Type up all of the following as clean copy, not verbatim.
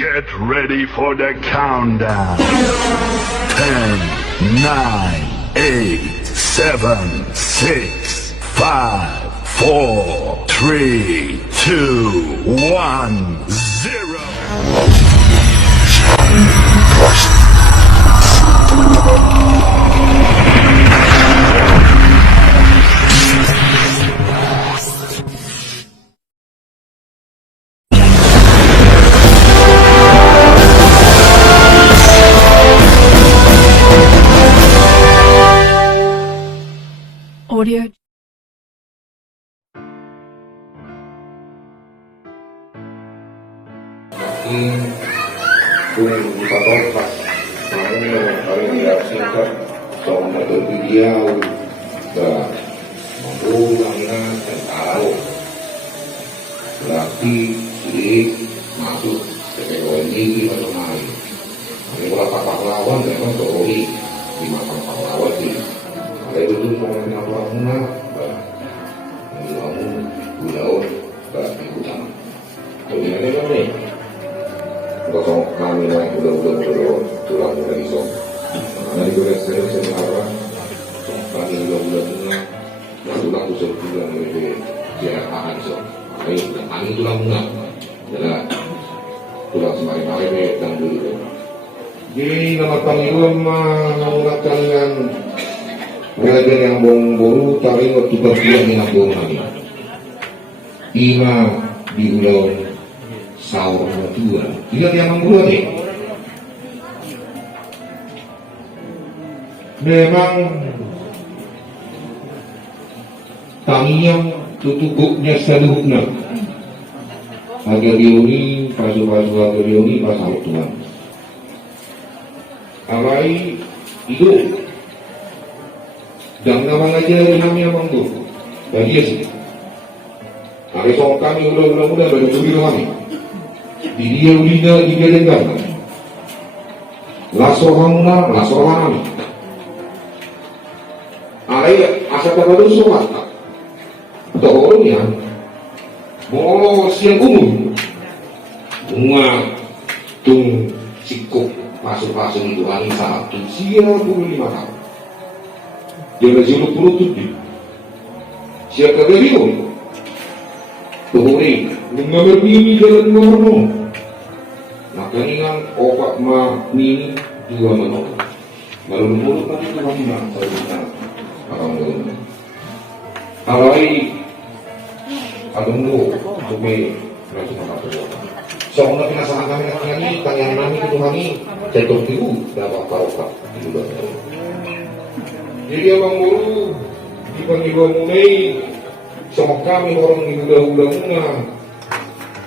Get ready for the countdown. 10, 9, 8, 7, 6, 5, 4, 3, 2, 1, 0. Audio. Kung ipatokas namin paling singkat sa mga terbidiyaw sa magulang na sa tao. Berarti silik masuk ke PWNI Manomai. Ini berapa pahlawan memang teori di mata pahlawan ini. Ada dulu orang yang lama, lalu beliau berarti utama. Kemudian apa nih? Kosong kami naik udah tulang dari sok. Karena itu saya apa? Kami udah tulang usul tulang dari jarahan sok. Kami tulang bunga. Adalah tulang semarin dan dulu. Jadi nama panggilan menggunakan yang belajar yang buru tarik waktu berbulan dengan buru kami. Ima di ulang sahur tua. Tidak yang membuat ni. Memang kami yang tutupnya seluruhnya. Agar diuni, pasu-pasu agar diuni, pasal Tuhan. Alai itu dan nama aja namanya manggu. Bagi sih. Hari soal kami udah bagi suri kami. Dia ulinya dia dengar. Lasohamuna lasohamami. Alai asal terlalu soal. Dorongnya mau siang umum. Bunga tung sikuk masuk itu angin satu siang 25 tahun. Dia jauh perutut di. Siang kebeliau. Tuhuri, mengambil mini jalan nomor. Makanya opak mini dua menolak. Lalu mulut nanti kami nak orang dulu. Alai adungu tumi nanti nama dulu. Soalnya penasaran kami nak nyanyi, tanya nami itu kami cetok dulu dapat paroka itu dah. Jadi abang guru dipanggil mulai sama kami orang di udah-udahnya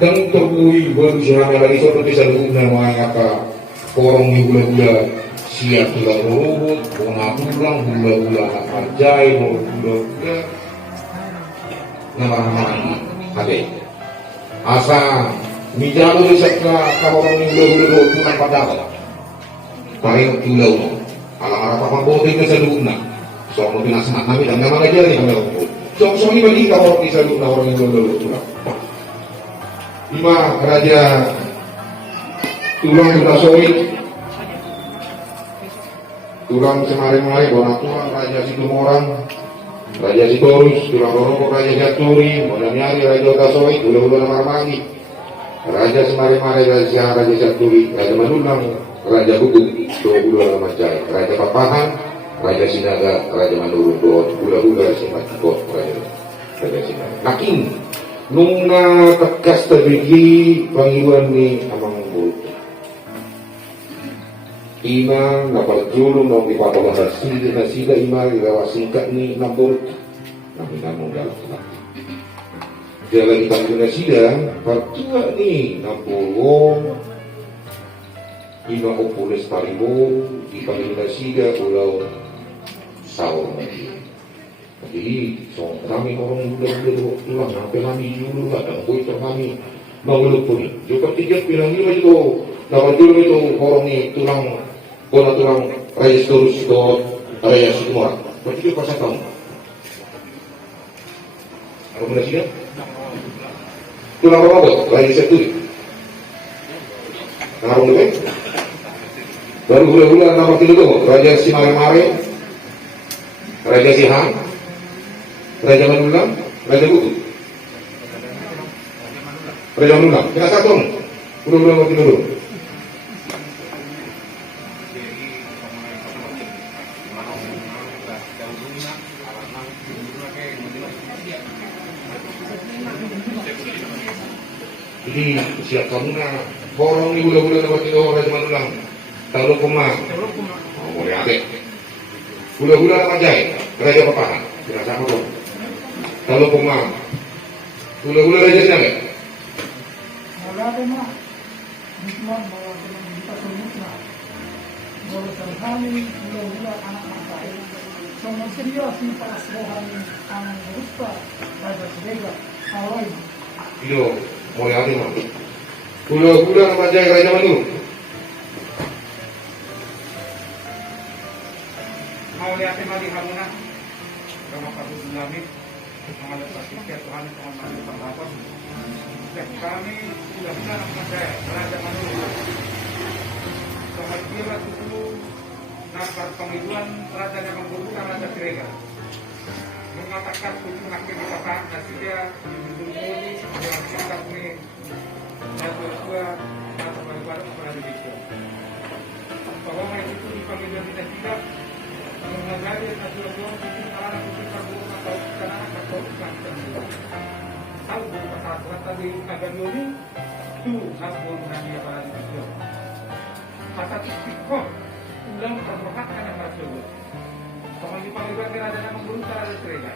dan terbui berusaha lagi seperti sebelumnya mengapa orang di udah-udah siap tulang merubut, pulang udah-udah ajai, udah-udah nama-nama ini ada asa mijalu disekla kalau orang di udah-udah pulang padahal tarik udah-udah ala-ala papan bodoh ke sebelumnya soal binasa kami dan memang aja nih kami orang so ini bagi kalau bisa lu orang yang dulu tulang. Lima raja tulang sudah soik, tulang semarin-marin tulang raja Situmorang, raja Sitorus, tulang Roroko raja Jaturi, modal nyari raja Otasoik, udah nama lagi. Raja semarin-marin raja Jaturi, raja Manulang, raja Bukuk, 22 nama Jaya, raja Papahan. Raja Sinaga, Raja Manurung, Udah Simat, Raja Sinaga. Nakin, nung tekas terbigi panggilan ni amang bulu. Ima napagtulong ng ipapagawa na sila ima ilawa singkat ni nambol. Namin namong dalat. Jalan ipanggil na sila, pagtua ni nampulong ima upulis parimo, ipanggil na sila ulaw sahur lagi. Jadi, so kami orang muda-muda tulang, sampai kami dulu ada boiter kami mengeluh pun. Juga tiga bilang itu, dapat dulu itu orang ni tulang, bola tulang Raja Storus itu Raja Situmorang. Berarti itu pasal tahun. Apa benda sini? Tulang robot Raja Seturi. Ngarung itu. Baru hula-hula nama itu Raja Si Mare-Mare, Raja Si Hang, Raja Manulang, Raja Butuh. Raja Manulang, kita satu. Hula-hula nama dulu. Jadi siap kamu na borong ni hula-hula nama itu Raja Manulang. Tahu koma, boleh ada. Hula-hula nama Jai, Raja Papahan, kita sama dong. Tahu koma, hula-hula Raja Siapa? Wala mah, Islam bahwa kita semua, bahwa kami hula-hula anak-anak baik. Semua serius ni para sekolah ang berupa pada sebagai awal. Iyo, boleh ada mah. Hula-hula nama Jai, Raja Manu. Mau lihat mali hamuna Rama Kabus Lamit mengalir pasifnya Tuhan pengamal terlapas dan kami sudah benar pada Raja Manulu kehadiran suku nafar pengiduan Raja yang membutuhkan Raja Krega mengatakan suku hakim dikatakan Nasidia Yudhulmuni yang sikap ini dan berdua atau baru-baru kepada Indonesia bahwa itu di pengiduan tidak mengajari nasional itu karena itu perlu atau karena atau tahu bahwa tadi agar ini tu nasbun nani para itu kata tikok ulang terbuka karena nasional kalau di panggilan ada yang membunuh ada serega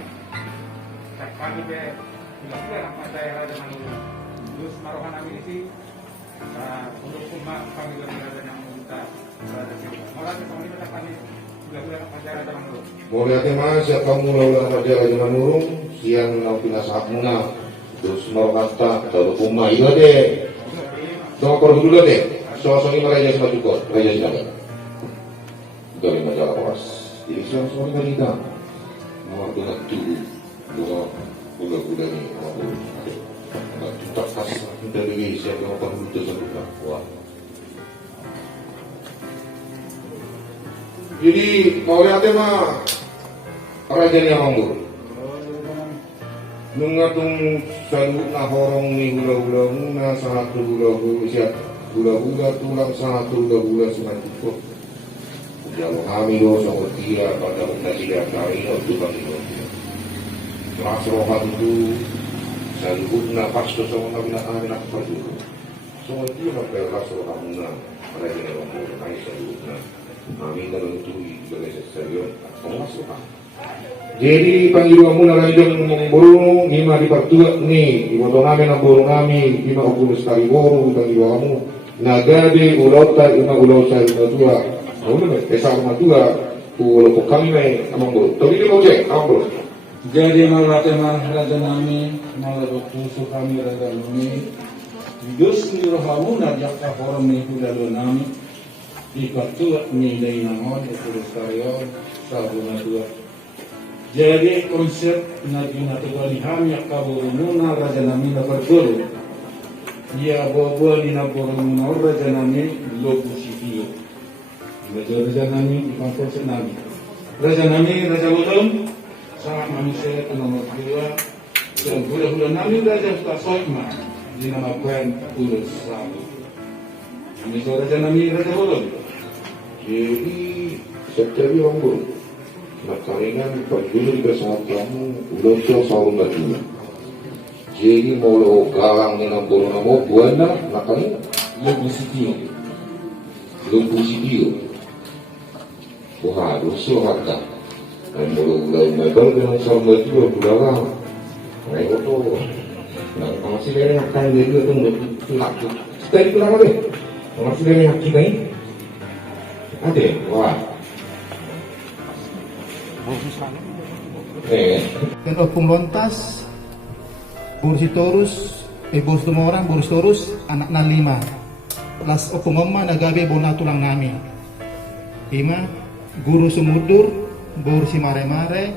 tak kami be sudah apa daerah ada manusia terus marohan amisi untuk kumah panggilan ada yang membunuh ada serega malah panggilan kami Mau lihat mas, siap kamu lawan Raja Raja Manurung, siang nak pindah sakmuna, terus mau kata, tahu rumah itu deh, sama korban dulu deh, soal-soal ini Raja sama juga, Raja siapa? Dari majalah awas, jadi soal-soal ini kita, mau dengan tuh, buka ni, mau tak khas dari siapa yang mau perlu tu sampai wah. Jadi mau lihat mah Raja yang nganggur. Nungatung salud na horong ni hula-hula muna satu hula-hula siap hula-hula tulang satu hula-hula semacam Jalo kami do sa dia pada una sila kari o tukang ito. Rasrohan itu salud na pasto sa mga binaan na pagdulo. So dia na rasrohan muna Raja yang nganggur ay salud na. Kami dalam itu sebagai stadion pemasukan. Jadi panggilan muna ranjang burung lima di partua ni ibu namin ang burung kami 50 sekali burung dan ibu kamu nagade ulota lima ulota tua. Ano na kasama tua ulo ko kami may amang burung. Tapi di mau cek amang burung. Jadi malatema raja nami malabot puso kami raja nami. Diyos ni rohamu najak ka forum ni hudalo nami. Ipatuat ni day namon itulos karyo sa bunatua. Jadi konsep na ginagawa ni Hamyak Kaburumuna Raja Nami na Pagdolo. Dia bawa ni Naburumuna Raja Nami Lobu Sipiyo. Raja Nami ipang konsep nami. Raja Nami Raja Ulong sangat manusia nomor 2. Dan hula-hula nami Raja Kasoyma dinamakan Ulus Sabu. Kami Raja Nami Raja Ulong. Jadi setiap orang burung nakaringan pagdulu di bersama kamu ulo to sa umbatunya. Jadi mau lo galang ni ng burung na mo buwan na nakaringan Lobu Sipiyo. Lumpu Sipiyo. Wah, dosa kata. Ay mula-mula umabal dengan sa umbatunya budalang. Ay oto. Nakamasila na kain dito itong tulak. Stay ko lang kami. Nakamasila na haki ba yun? Ade, wah. Dan opung lontas, Boris Tumorang, Boris Torus, anak na 5. Las opung oma nagabi bona tulang nami. 5, Guru Sumudur, Boris Mare-Mare,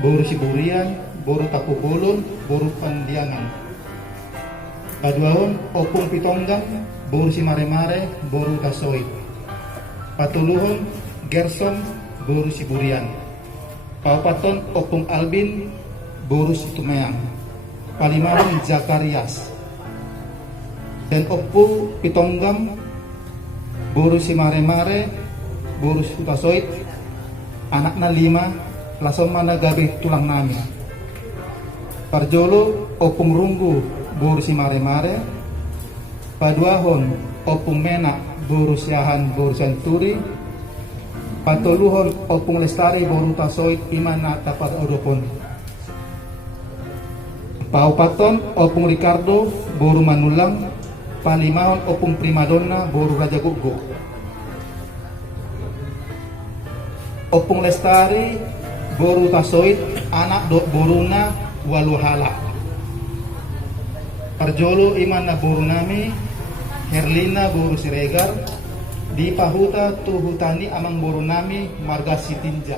Boris Burian, Boru Tapu Bolon, Boru Pandiangan. Paduahon opung pitonggang boru si mare-mare boru tasoy. Patuluhon Gerson boru si Burian. Paupaton opung Albin boru si Tumayang. Palimahon Zakarias. Dan opung pitonggang boru si mare-mare boru si tasoy. Anak na 5 lasom mana gabi tulang nami. Parjolo opung runggu boru si mare-mare. Paduahon opung mena boru siahan boru senturi. Patuluhon opung lestari boru tasoit imana tapat odopon. Paupaton opung Ricardo boru manulang. Palimahon opung primadonna boru raja gugu. Opung lestari boru tasoit anak dok boruna waluhala. Parjolo imana boru nami Herlina boru Siregar. Di pahuta tu hutani amang boru nami marga Sitinja.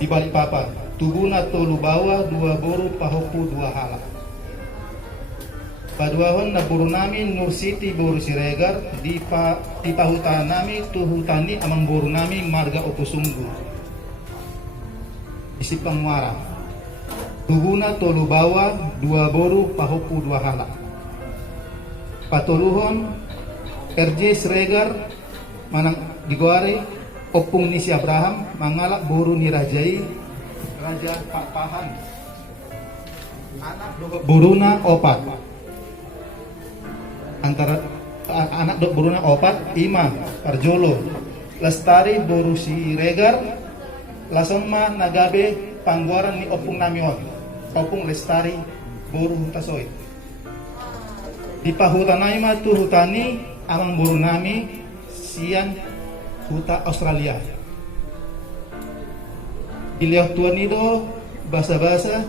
Di Balikpapan tubuna tolu bawa 2 boru pahopu 2 hala. Paduahon na boru nami Nur Siti boru Siregar. Di pahuta nami tu hutani amang boru nami marga Opusunggu. Isi Pangwara tubuna tolu bawa 2 boru pahopu 2 hala. Patuluhon RJ Sregar manang digore opung ni si Abraham mangalak boru ni Rajai Raja Papahan anak boruna opat antara anak dok boruna opat ima Parjolo Lestari boru si Regar lasema nagabe pangguaran ni opung namion opung Lestari boru tasoy. Di pahutanay ma tu hutani amang boru nami sian huta Australia. Iliah tuan itu basa-basa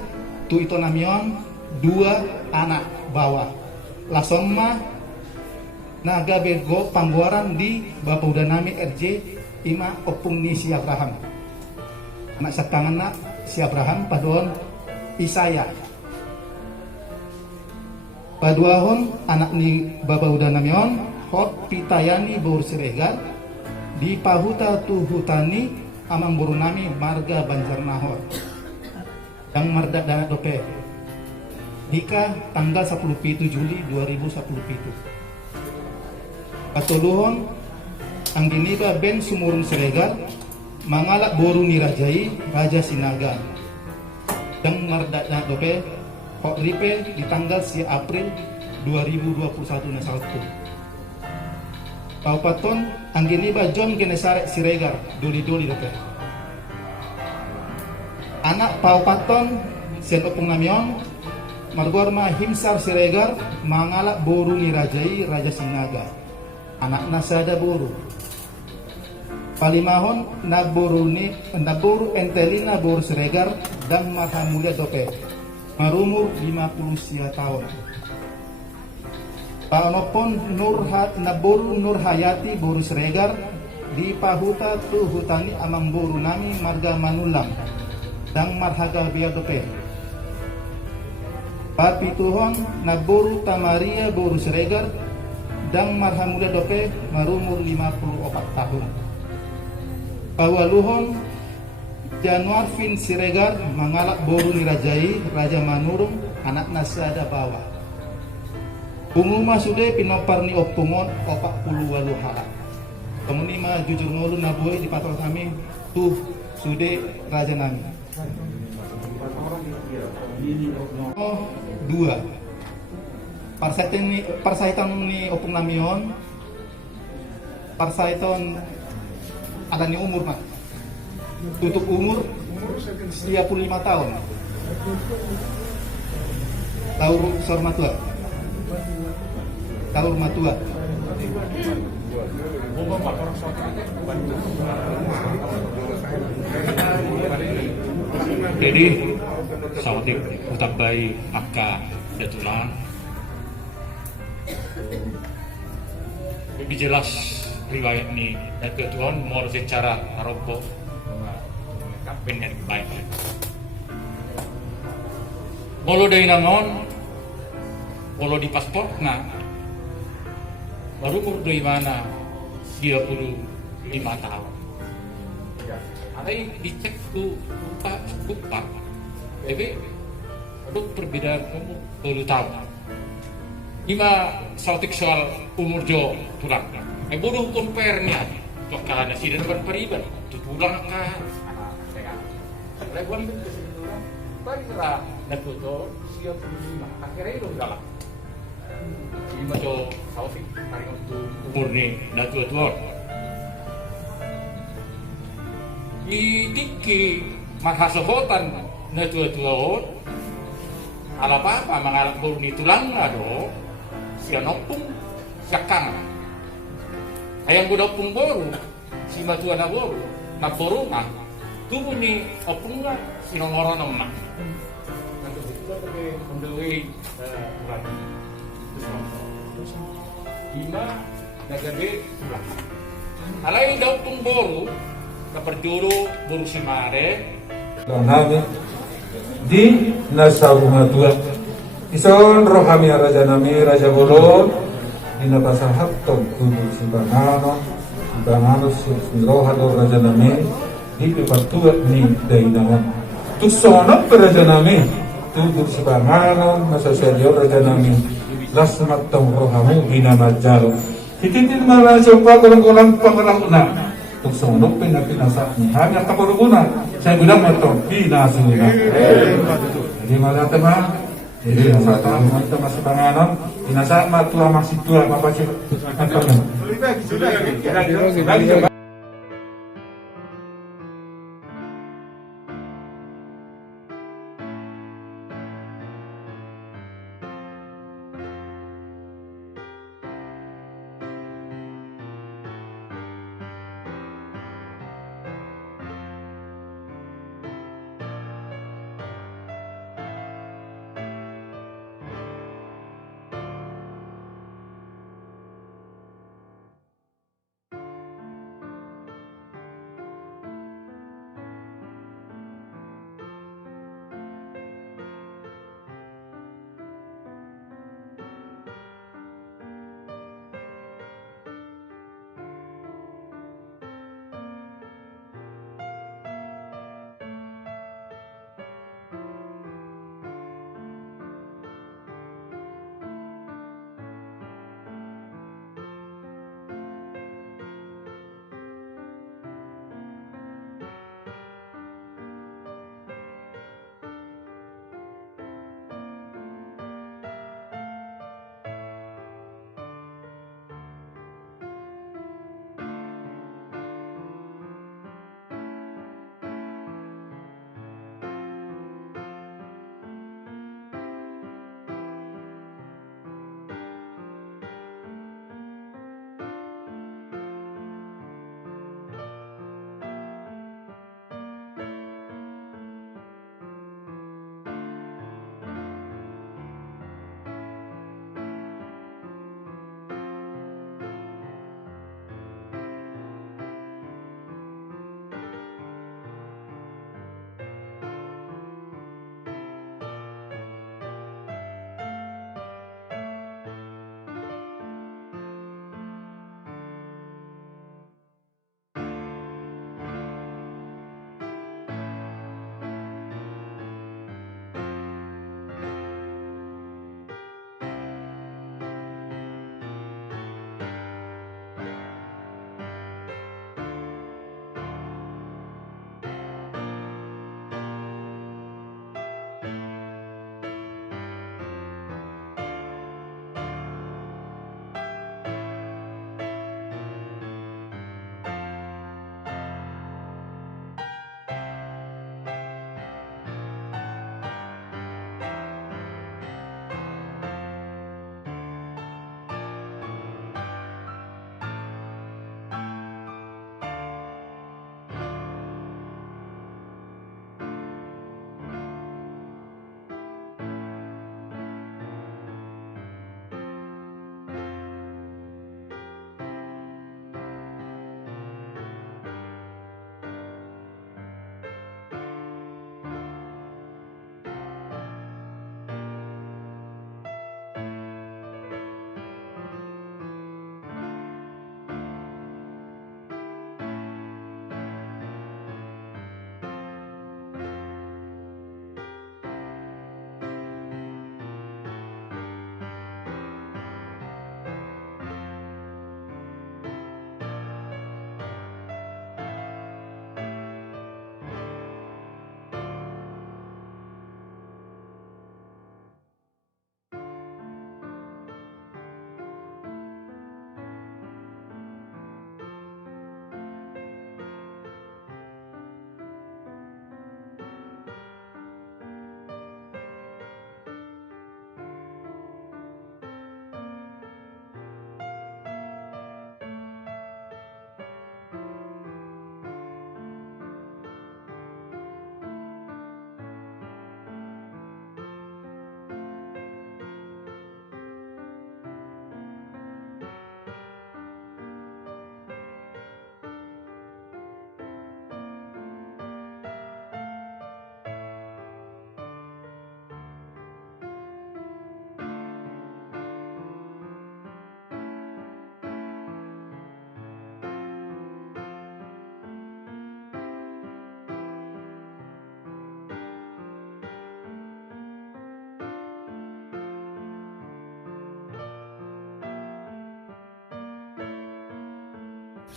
tu itu namion 2 anak bawah. Lasoma naga bego pangguaran di bapa udah nami RJ ima opung ni si Abraham. Anak sakangan nak si Abraham padon Isaya. Paduahon anak ni bapa udah namion hot pitayani boru Siregar. Di pahuta tu hutani amang boru nami marga Banjarnahor yang marda dana dope Dika tanggal 10 Juli 2010 Patuluhon ang giniba Ben Sumurung Siregar mangalak boru ni Rajai Raja Sinaga yang marda dana dope hot ripe di tanggal 10 April 2021 na Sabtu. Paupaton ang giniba John Genesare Siregar duli-duli dope. Anak paupaton sian opung namion margorma Himsar Siregar mangalak boru ni Rajai Raja Sinaga. Anak nasada boru. Palimahon nagboru Entelina boru Siregar dan Mahamulia dope. Marumur 50 tahun. Paanopon naboru Nur Hayati boru Siregar di pahuta tu hutani amang boru nami marga Manulang dan marhaga biadope. Papituhon naboru Tamaria boru Siregar dan marhamulia dope marumur 54 tahun. Pawaluhon Januar Fin Siregar mangalak boru ni Rajai Raja Manurung anak nasada bawah. Punguma sude pinopar ni opungon 48 hala. Kemuni mah jujur ngulu nabuai di patol kami tuh sude raja nami. Oh 2. Parsaitan ni opung namion. Parsaiton ada ni umur mah. Tutup umur 35 tahun. Tahu sormatua. Tahu rumah tua. Jadi sawatik utak bayi akka datulan. Lebih jelas riwayat ni dan ketuan mau secara aroko kapen yang baik. Molo dari nanon kalau di paspor baru umur dari mana 35 tahun. Ada yang dicek tuh lupa, tapi ada perbedaan umur 20 tahun. Ima sautik soal umur jo tulang. Bodoh compare nya. Toka nasi dan ban pariban. Tu tulang ka. Lebuan bin kesimpulan. Baiklah natuto siap 25. Akhirnya itu galak. Ima jo sautik paling untuk umur ni natuto. Itiki mahasohotan natuto. Ala apa mangalak baru ni tulang do. Siya nopung sakang. Ayang budak opung boru, si matua na boru, na boru nga, tubo ni opung nga, sinongoro na umak. Nanti betul tapi mendui bulan. Lima nagade tulang. Alay daw opung boru, kaperduro boru si mare. Namin di nasa bunga tua. Ison rohami raja nami raja bolon di napasahap tong kudu si bangano si roha do raja nami di pepatua ni dainawan tu sonok raja nami tu si bangano masa sadio raja nami lasmat tong rohamu bina majalo tititin malah coba kurang pangalahuna tu sonok pinasa ni hanya kaparuguna saya bilang matong bina suna jadi malah teman. Jadi masa tahu kita masih panganan, inasa matua masih tua apa sih? Sudah.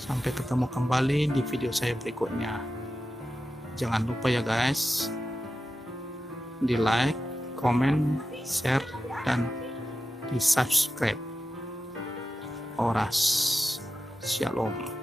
Sampai ketemu kembali di video saya berikutnya. Jangan lupa ya guys, di like, komen, share, dan di subscribe. Oras. Shalom.